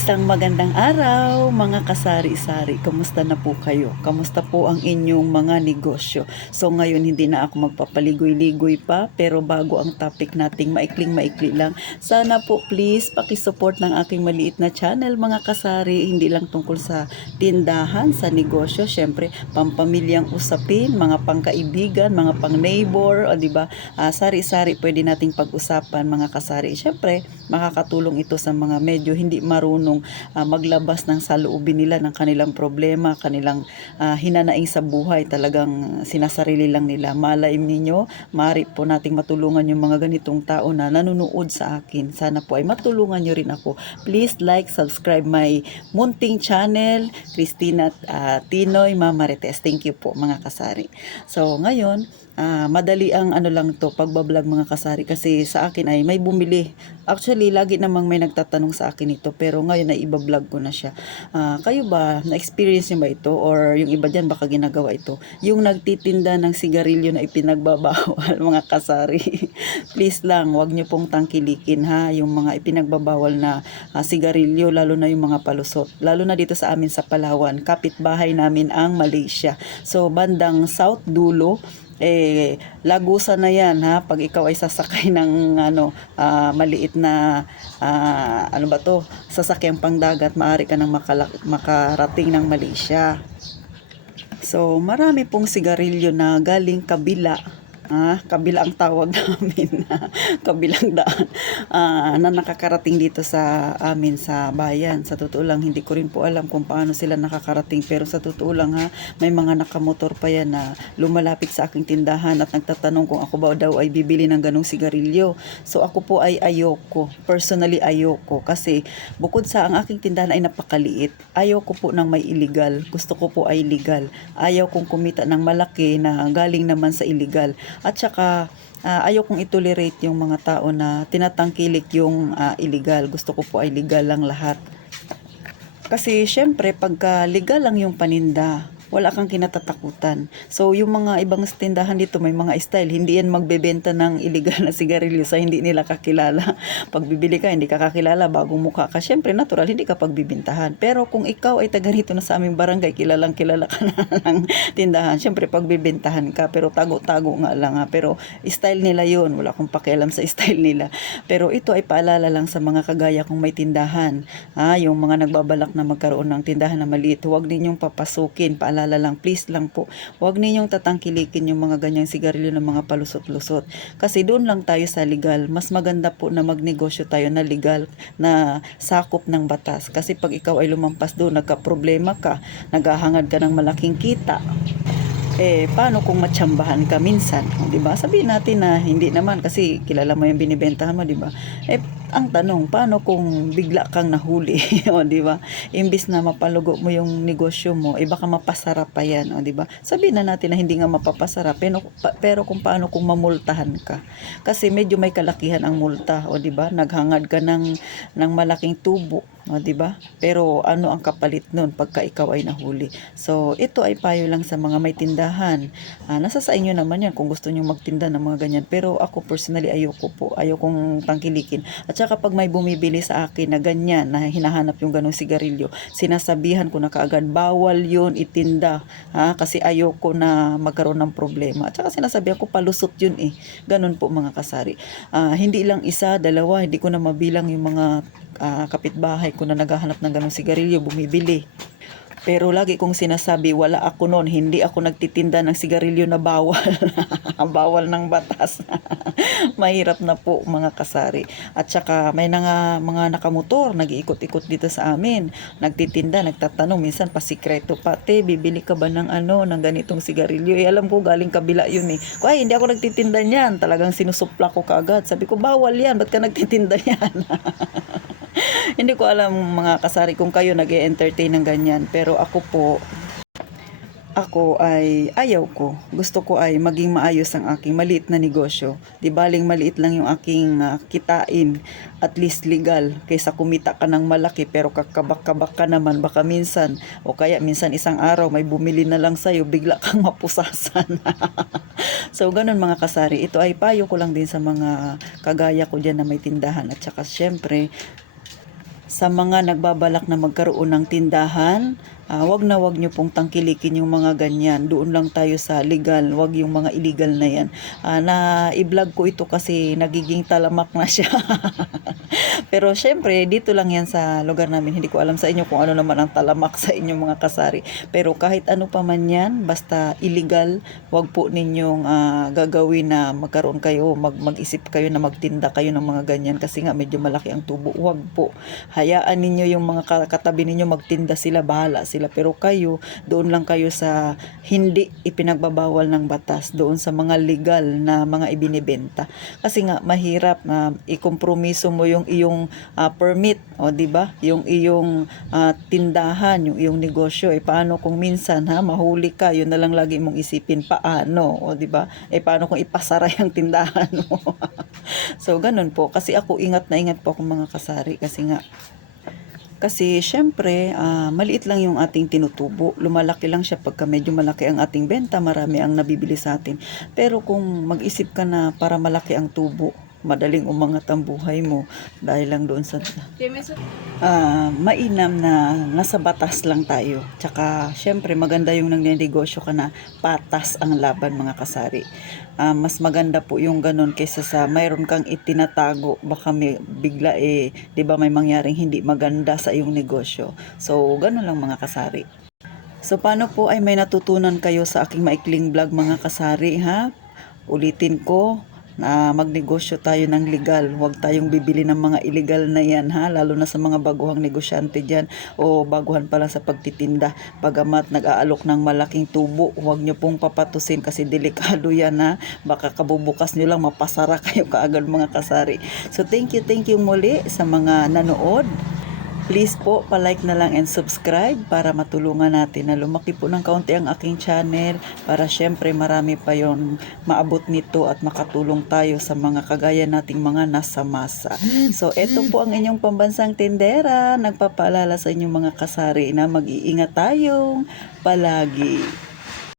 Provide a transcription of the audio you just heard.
Isang magandang araw, mga kasari-sari. Kamusta na po kayo? Kamusta po ang inyong mga negosyo? So ngayon hindi na ako magpapaligoy-ligoy pa, pero bago ang topic nating maikling-maikli lang. Sana po please pakisupport ng aking maliit na channel, mga kasari. Hindi lang tungkol sa tindahan, sa negosyo, syempre pampamilyang usapin, mga pangkaibigan, mga pang-neighbor, o di ba? Sari-sari pwede nating pag-usapan, mga kasari. Syempre, makakatulong ito sa mga medyo hindi marunong maglabas ng saloobin nila ng kanilang problema, kanilang hinanaing sa buhay, talagang sinasarili lang nila. Malay ninyo, maaari po nating matulungan yung mga ganitong tao na nanonood sa akin. Sana po ay matulungan nyo rin ako. Please like, subscribe my munting channel, Christina Tinoy Mamarites. Thank you po, mga kasari. So ngayon, madali ang ano lang to, pagbablog, mga kasari, kasi sa akin ay may bumili. Actually, lagi namang may nagtatanong sa akin ito, pero ngayon ay iba-vlog ko na siya. Kayo ba, na-experience niyo ba ito? Or yung iba dyan baka ginagawa ito? Yung nagtitinda ng sigarilyo na ipinagbabawal, mga kasari. Please lang, wag niyo pong tangkilikin, ha, yung mga ipinagbabawal na sigarilyo, lalo na yung mga palusot. Lalo na dito sa amin sa Palawan, kapitbahay namin ang Malaysia. So, bandang South Dulo, lagusan na yan, ha, pag ikaw ay sasakay ng maliit na ano ba to, sasakyang pangdagat, maaari ka nang makarating ng Malaysia. So marami pong sigarilyo na galing kabila, kabila ang tawag namin, kabilang daan, na nakakarating dito sa amin sa bayan. Sa totoo lang, hindi ko rin po alam kung paano sila nakakarating, pero sa totoo lang, may mga nakamotor pa yan na lumalapit sa aking tindahan at nagtatanong kung ako ba daw ay bibili ng ganong sigarilyo. So ako po ay ayoko, personally ayoko, kasi bukod sa ang aking tindahan ay napakaliit, ayoko po ng may illegal, gusto ko po ay legal. Ayaw kong kumita ng malaki na galing naman sa illegal. At saka ayaw kong itolerate yung mga tao na tinatangkilik yung illegal. Gusto ko po ay legal lang lahat. Kasi syempre pagka legal lang yung paninda, wala kang kinatatakutan. So yung mga ibang tindahan dito may mga style, hindi yan magbebenta ng illegal na sigarilyo sa hindi nila kakilala. Pag bibili ka, hindi ka kakilala, bagong mukha ka, syempre natural, hindi ka pagbibintahan. Pero kung ikaw ay taga rito na sa aming barangay, kilalang kilala ka na ng tindahan, syempre pagbibintahan ka, pero tago-tago nga lang, pero style nila yun, wala akong pakialam sa style nila. Pero ito ay paalala lang sa mga kagaya kong may tindahan, yung mga nagbabalak na magkaroon ng tindahan na maliit, huwag ninyong papasukin. Paalala lang, please lang po, huwag ninyong tatangkilikin yung mga ganyang sigarilyo ng mga palusot-lusot, kasi doon lang tayo sa legal. Mas maganda po na magnegosyo tayo na legal, na sakop ng batas, kasi pag ikaw ay lumampas doon, nagka-problema ka, naghahangad ka ng malaking kita, paano kung matsambahan ka minsan, di ba? Sabihin natin na hindi naman, kasi kilala mo yung binibentahan mo, di ba? Ang tanong, paano kung bigla kang nahuli, o di ba? Imbis na mapalugo mo yung negosyo mo, baka mapasarap pa yan, o di ba? Sabihin na natin na hindi nga mapapasarap, pero kung paano kung mamultahan ka? Kasi medyo may kalakihan ang multa, o di ba? Naghangad ka ng malaking tubo, o di ba? Pero ano ang kapalit nun pagka ikaw ay nahuli? So ito ay payo lang sa mga may tindahan. Nasa sa inyo naman yan kung gusto niyo magtinda ng mga ganyan, pero ako personally ayoko po, ayokong tangkilikin. At saka pag may bumibili sa akin na ganyan, na hinahanap yung ganong sigarilyo, sinasabihan ko na kaagad, bawal yun itinda, kasi ayoko na magkaroon ng problema. At saka sinasabihan ko, palusot yun ganun po, mga kasari. Hindi lang isa, dalawa, hindi ko na mabilang yung mga kapitbahay ko na naghahanap ng ganong sigarilyo, bumibili. Pero lagi kong sinasabi, wala ako noon, hindi ako nagtitinda ng sigarilyo na bawal. Bawal ng batas. Mahirap na po, mga kasari. At saka may mga nakamotor, nag-iikot-ikot dito sa amin, nagtitinda, nagtatanong, minsan pasikreto, pate, bibili ka ba ng ng ganitong sigarilyo? Alam ko galing kabila yun Ay, hindi ako nagtitinda niyan. Talagang sinusupla ko kaagad. Sabi ko, bawal yan, ba't ka nagtitinda yan? Hindi ko alam, mga kasari, kung kayo nag-e-entertain ng ganyan, pero ako ay ayaw ko. Gusto ko ay maging maayos ang aking maliit na negosyo. Di baling maliit lang yung aking kitain, at least legal, kaysa kumita ka ng malaki pero kakabak-kabak ka naman, baka minsan, o kaya minsan isang araw may bumili na lang sa'yo, bigla kang mapusasan. So ganun, mga kasari, ito ay payo ko lang din sa mga kagaya ko dyan na may tindahan. At saka syempre, Sa mga nagbabalak na magkaroon ng tindahan, wag nyo pong tangkilikin yung mga ganyan. Doon lang tayo sa legal, wag yung mga illegal na yan. Na i-vlog ko ito kasi nagiging talamak na siya. Pero syempre, dito lang yan sa lugar namin. Hindi ko alam sa inyo kung ano naman ang talamak sa inyong mga kasari. Pero kahit ano pa man yan, basta illegal, wag po ninyong gagawin na magkaroon kayo, mag-isip kayo na magtinda kayo ng mga ganyan kasi nga medyo malaki ang tubo. Wag po. Hayaan ninyo yung mga katabi ninyo magtinda sila, bahala sila. Pero kayo, doon lang kayo sa hindi ipinagbabawal ng batas, doon sa mga legal na mga ibinibenta. Kasi nga mahirap na ikompromiso mo yung iyong permit, o di ba? Yung iyong tindahan, yung iyong negosyo. Paano kung minsan mahuli ka, yun na lang lagi mong isipin paano, o di ba? Paano kung ipasara yung tindahan mo? So ganun po, kasi ako ingat na ingat po ako mga kasari kasi syempre, maliit lang yung ating tinutubo. Lumalaki lang siya pagka medyo malaki ang ating benta, marami ang nabibili sa atin. Pero kung mag-isip ka na para malaki ang tubo, madaling umangat ang buhay mo dahil lang doon sa mainam na nasa batas lang tayo. Tsaka syempre maganda yung nagnenegosyo ka na patas ang laban mga kasari. Mas maganda po yung ganun kaysa sa mayroon kang itinatago, baka may bigla 'di ba may mangyaring hindi maganda sa iyong negosyo. So ganun lang mga kasari. So paano po ay may natutunan kayo sa aking maikling vlog mga kasari Ulitin ko na magnegosyo tayo ng legal. Huwag tayong bibili ng mga illegal na yan lalo na sa mga baguhang negosyante dyan o baguhan pa lang sa pagtitinda. Bagamat nag-aalok ng malaking tubo, huwag nyo pong papatusin kasi delikado yan baka kabubukas nyo lang mapasara kayo kaagad mga kasari. So thank you muli sa mga nanood. Please po, palike na lang and subscribe para matulungan natin na lumaki po ng kaunti ang aking channel para syempre marami pa yon maabot nito at makatulong tayo sa mga kagaya nating mga nasa masa. So, eto po ang inyong pambansang tindera. Nagpapaalala sa inyong mga kasari na mag-iingat tayong palagi.